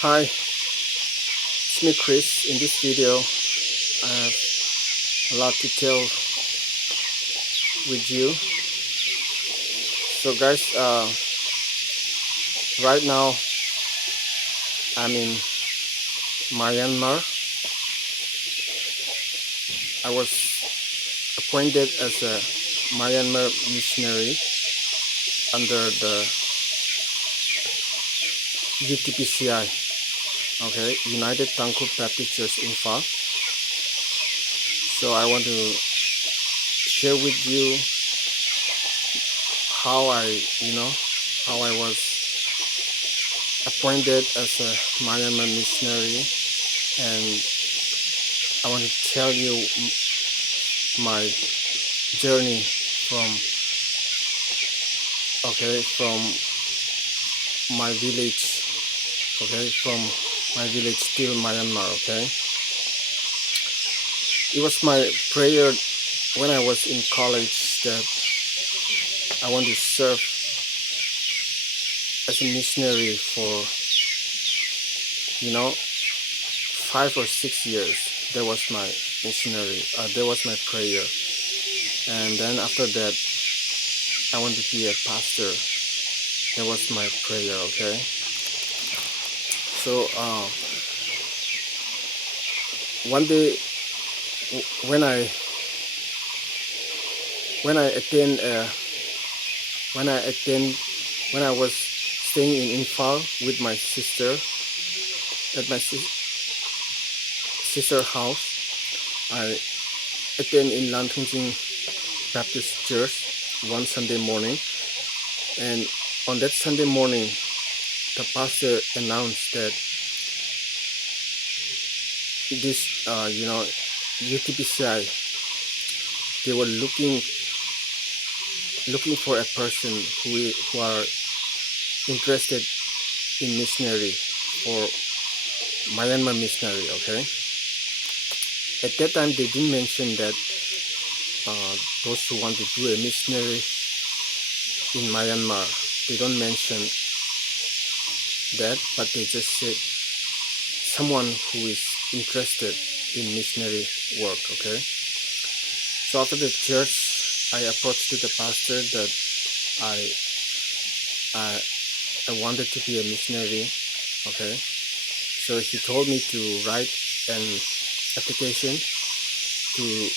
Hi, it's me Chris. In this video, I have a lot to tell with you. So guys, right now I'm in Myanmar. I was appointed as a Myanmar missionary under the UTPCI, okay, United Tangkut Baptist Church in Fa. So I want to share with you how I was appointed as a Myanmar missionary, and I want to tell you my journey from my village, from my village till Myanmar. Okay, it was my prayer when I was in college that I want to serve as a missionary for 5 or 6 years. That was my missionary. That was my prayer, and then after that, I want to be a pastor. That was my prayer. Okay, so one day when I was staying in Imphal with my sister at my sister house, I attend in Lantungjing Baptist Church one Sunday morning, and on that Sunday morning, the pastor announced that this, UTPCI, they were looking for a person who are interested in missionary for Myanmar missionary. Okay. At that time, they didn't mention that those who want to do a missionary in Myanmar, they don't mention that, but they just said someone who is interested in missionary work. Okay. So after the church, I approached to the pastor that I wanted to be a missionary. Okay. So he told me to write an application to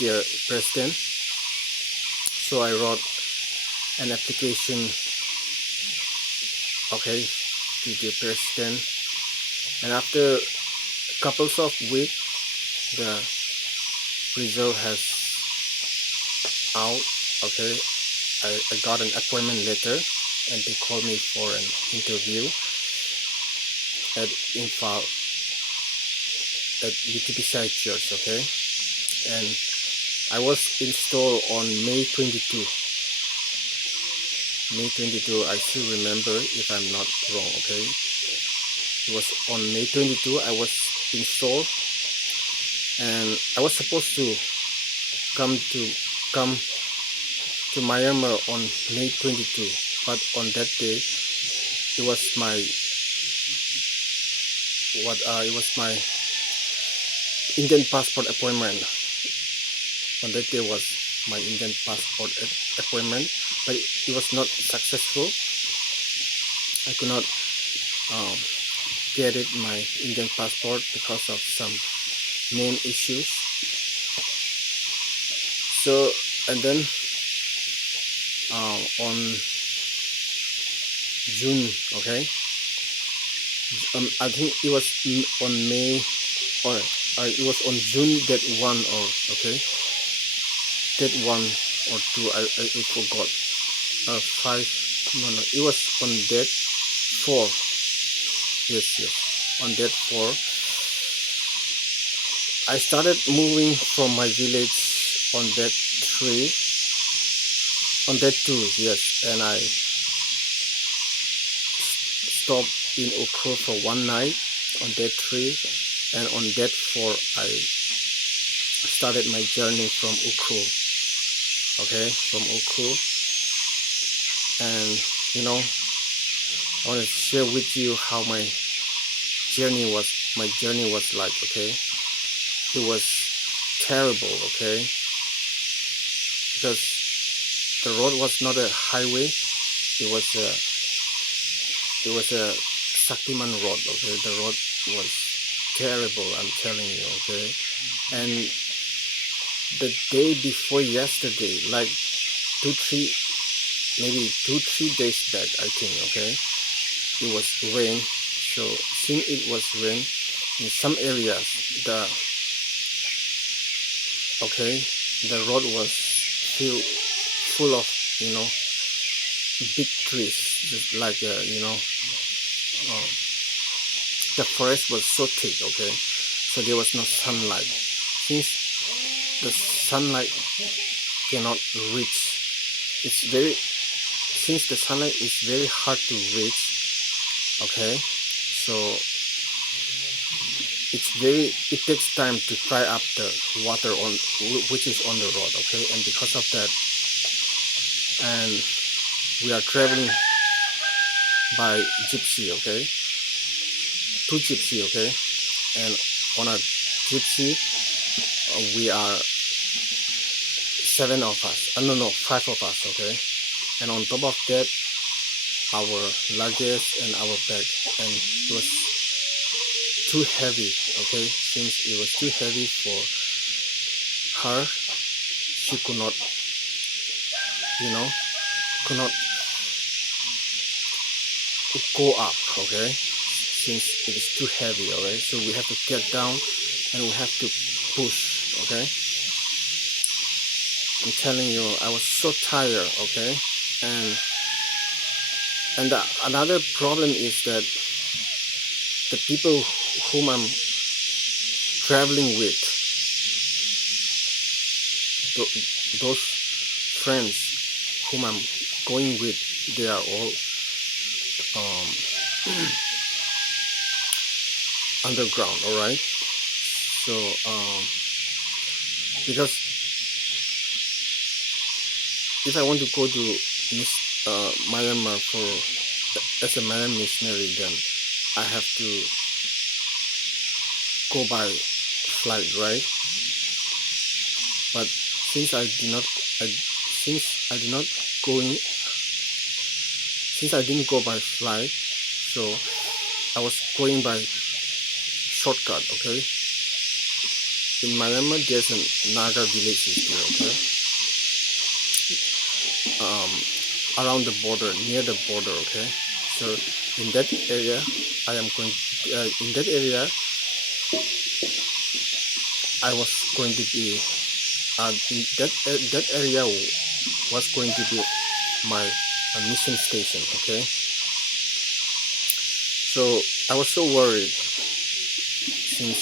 their president. So I wrote an application, okay, to the president, and after a couple of weeks, the result has out. Okay, I got an appointment letter, and they called me for an interview at Imphal at UTPCI Church. Okay, and I was installed on May 22. I still remember, if I'm not wrong. Okay, it was on May 22 I was installed, and I was supposed to come to Myanmar on May 22, but on that day it was my Indian passport appointment. On that day was my Indian passport appointment, but it was not successful. I could not get it, my Indian passport, because of some name issues. So, and then on June, okay, I think it was on May, or it was on June that 1, or okay, that 1 or 2, I forgot. 5, no, it was on that 4. Yes, on that 4, I started moving from my village on that 2, yes, and I stopped in Ukhrul for one night on that 3, and on that 4 I started my journey from Ukhrul. Okay, from Ukhrul, and I want to share with you how my journey was like, okay? It was terrible, okay? Because the road was not a highway, it was a Saktiman road, okay? The road was terrible, I'm telling you, okay? And the day before yesterday, like 2-3 days back, I think, okay, it was rain. So since it was rain, in some areas the road was full of, big trees, just like the forest was so thick, okay? So there was no sunlight. Since the sunlight cannot reach, since the sunlight is very hard to reach, okay? So it takes time to dry up the water which is on the road, okay? And because of that, and we are traveling by gypsy, okay? 2 gypsy, okay? And on a gypsy, we are 7 of us. No, 5 of us, okay? And on top of that, our luggage and our bag, and it was too heavy, okay? Since it was too heavy for her, she could not go up, okay? Since it is too heavy, alright? So we have to get down and we have to push, okay? I'm telling you, I was so tired, okay? And another problem is that the people whom I'm traveling with, those friends whom I'm going with, they are all underground, all right? So because if I want to go to Myanmar as a Myanmar missionary, then I have to go by flight, right? But since I didn't go by flight, so I was going by shortcut, okay? In Myanmar, there's a Naga village here, okay? Around the border, near the border, okay? So in that area, I was going to be that area was going to be my mission station, okay? So I was so worried since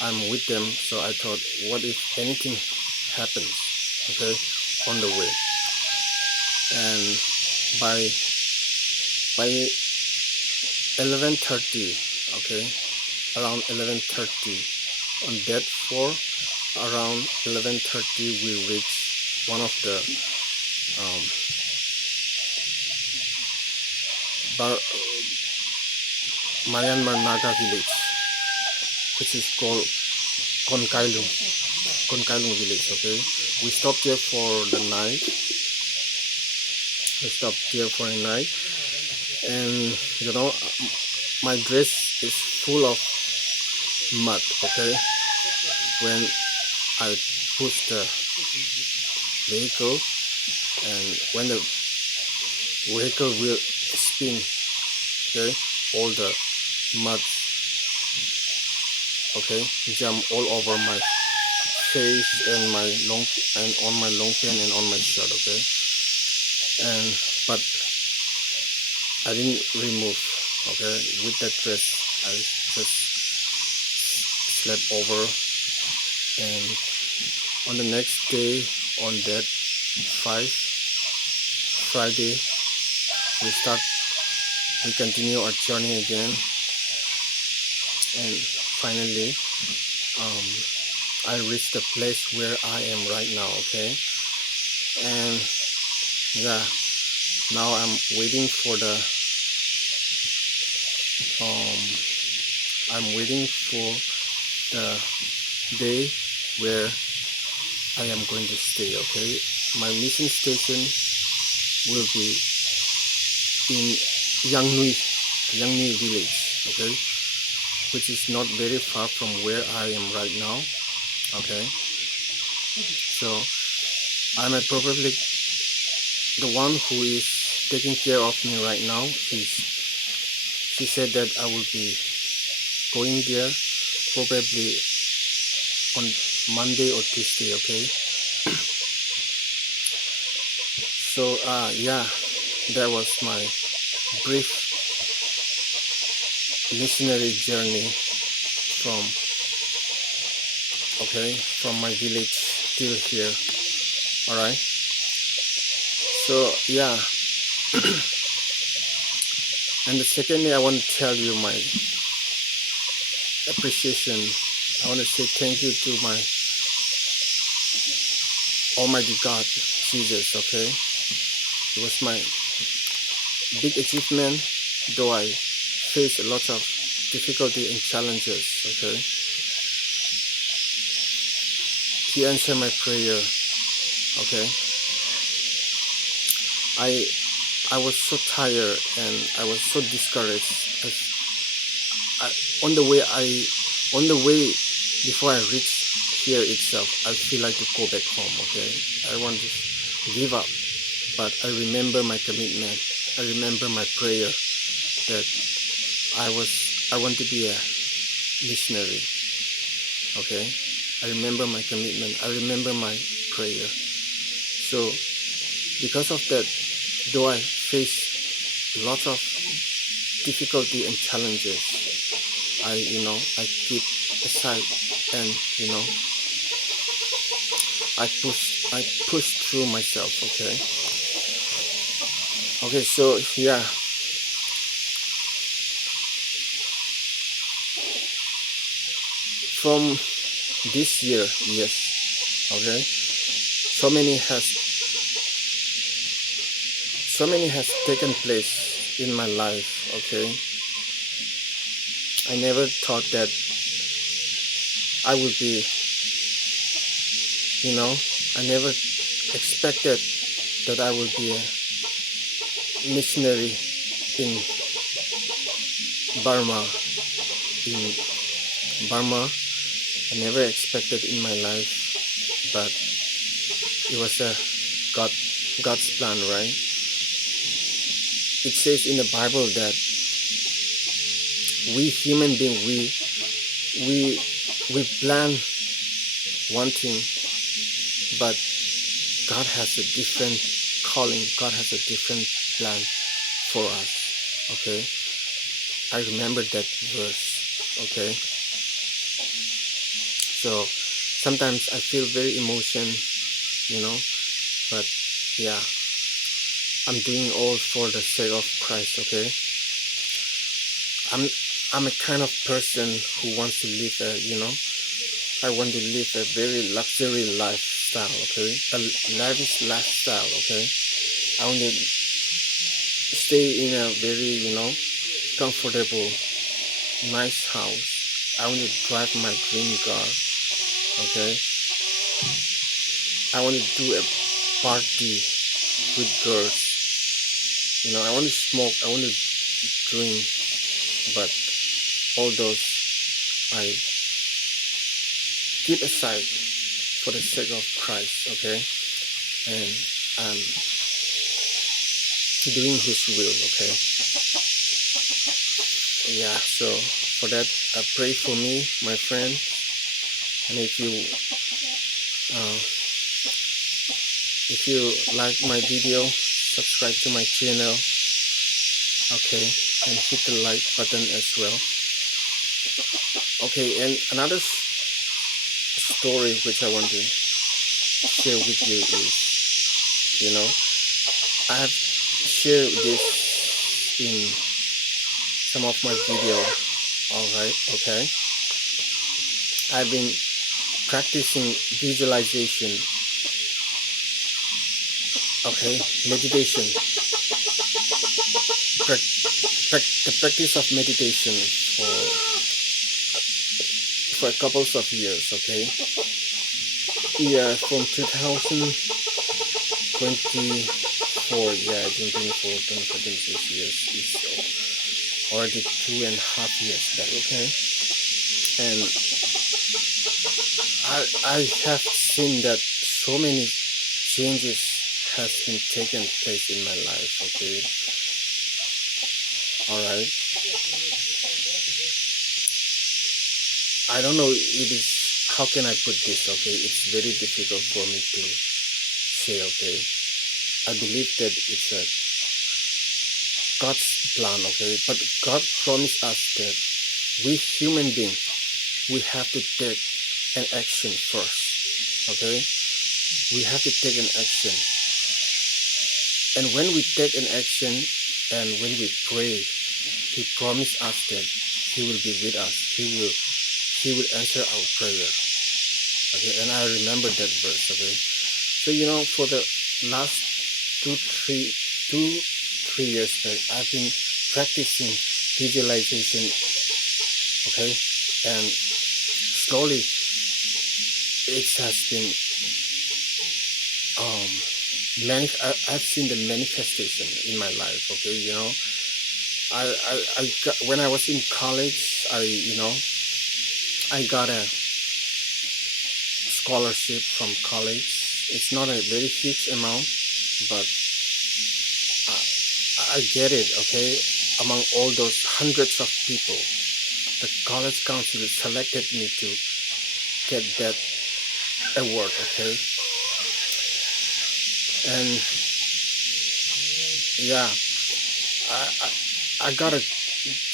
I'm with them, so I thought, what if anything happens, okay, on the way? And by 11:30, okay, around 11:30 on that 4, around 11:30 we reached one of the Myanmar Naga village, which is called Konkailung village, okay? We stopped there for the night. And my dress is full of mud, okay? When I push the vehicle, and when the vehicle will spin, okay, all the mud, okay, jump all over my face and on my long pant and on my shirt, okay? But I didn't remove, okay? With that dress, I just slept over. And on the next day, on that Friday, we continue our journey again. And finally, I reached the place where I am right now, okay? And yeah, now I'm waiting for the I'm waiting for the day where I am going to stay. Okay, my mission station will be in Yangnui village, okay, which is not very far from where I am right now. Okay, so I'm probably the one who is taking care of me right now. She said that I will be going there probably on Monday or Tuesday. Okay, so yeah, that was my brief missionary journey from my village till here. All right, so yeah. And the secondly, I want to tell you my appreciation. I want to say thank you to my Almighty God, Jesus. Okay, it was my big achievement, though I faced a lot of difficulty and challenges. Okay, He answered my prayer. Okay, I was so tired and I was so discouraged. On the way before I reach here itself, I feel like to go back home. Okay, I want to give up, but I remember my commitment. I remember my prayer that I want to be a missionary. Okay, I remember my commitment. I remember my prayer. So because of that, though I face lots of difficulty and challenges, I keep aside and I push through myself. Okay, so yeah, from this year, yes, okay, so many has taken place in my life. Okay, I never thought that I would be, I never expected that I would be a missionary in Burma. I never expected in my life, but it was God's plan, right? It says in the Bible that we human beings, we plan one thing, but God has a different calling. God has a different plan for us. Okay, I remember that verse. Okay, so sometimes I feel very emotional, but yeah, I'm doing all for the sake of Christ. Okay, I'm a kind of person who wants to live I want to live a very luxury lifestyle. Okay, a lavish lifestyle. Okay, I want to stay in a very comfortable, nice house. I want to drive my dream car. Okay, I want to do a party with girls. I want to smoke. I want to drink, but all those I keep aside for the sake of Christ. Okay, and I'm doing His will. Okay, yeah. So for that, pray for me, my friend. And if you like my video, subscribe to my channel. Okay, and hit the like button as well. Okay, and another story which I want to share with you is, I have shared this in some of my video. Alright, okay. I've been practicing visualization. Okay, meditation. The practice of meditation for for a couple of years, okay? Yeah, from 2024, yeah, 2024, 2026 years is already 2.5 years back, okay? And I have seen that so many changes has been taken place in my life, okay? Alright. I don't know, how can I put this, okay? It's very difficult for me to say, okay? I believe that it's a God's plan, okay? But God promised us that we human beings, we have to take an action first, okay? We have to take an action. And when we take an action and when we pray, He promised us that He will be with us. He will answer our prayer. Okay, and I remember that verse, okay? So, for the last two, 3 years back, I've been practicing visualization, okay? And slowly, it has been, I've seen the manifestation in my life, okay? When I was in college, I got a scholarship from college. It's not a very huge amount, but I get it, okay? Among all those hundreds of people, the college council selected me to get that award, okay? And yeah, I got a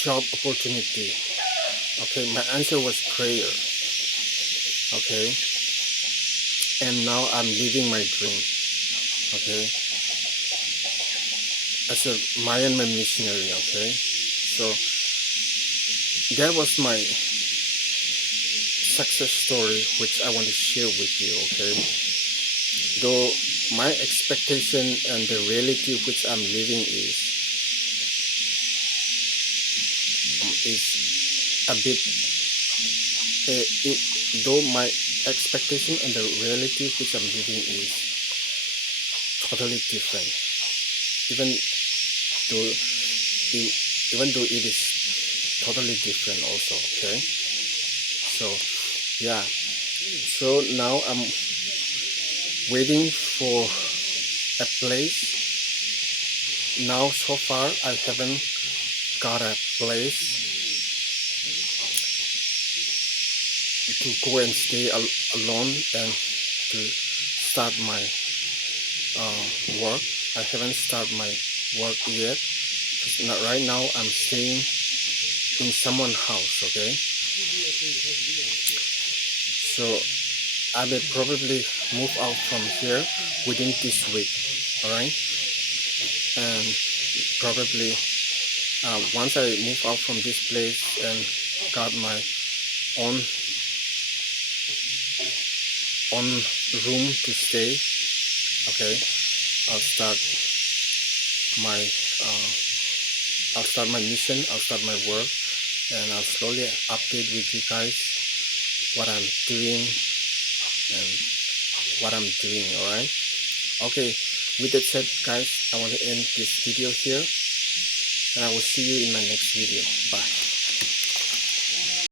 job opportunity. Okay, my answer was prayer. Okay, and now I'm living my dream. Okay, as a Myanmar missionary. Okay, so that was my success story, which I want to share with you. Okay, though my expectation and the reality which I'm living is a bit. Though my expectation and the reality which I'm living is totally different, even though it is totally different also. Okay, so yeah, so now I'm waiting for a place. Now so far I haven't got a place to go and stay alone and to start my work. I haven't started my work yet. Right now I'm staying in someone's house, okay? So I will probably move out from here within this week, alright? And probably once I move out from this place and got my own room to stay, okay, I'll start my mission, I'll start my work, and I'll slowly update with you guys what I'm doing and what I'm doing. Alright, okay, with that said, guys, I want to end this video here, and I will see you in my next video. Bye.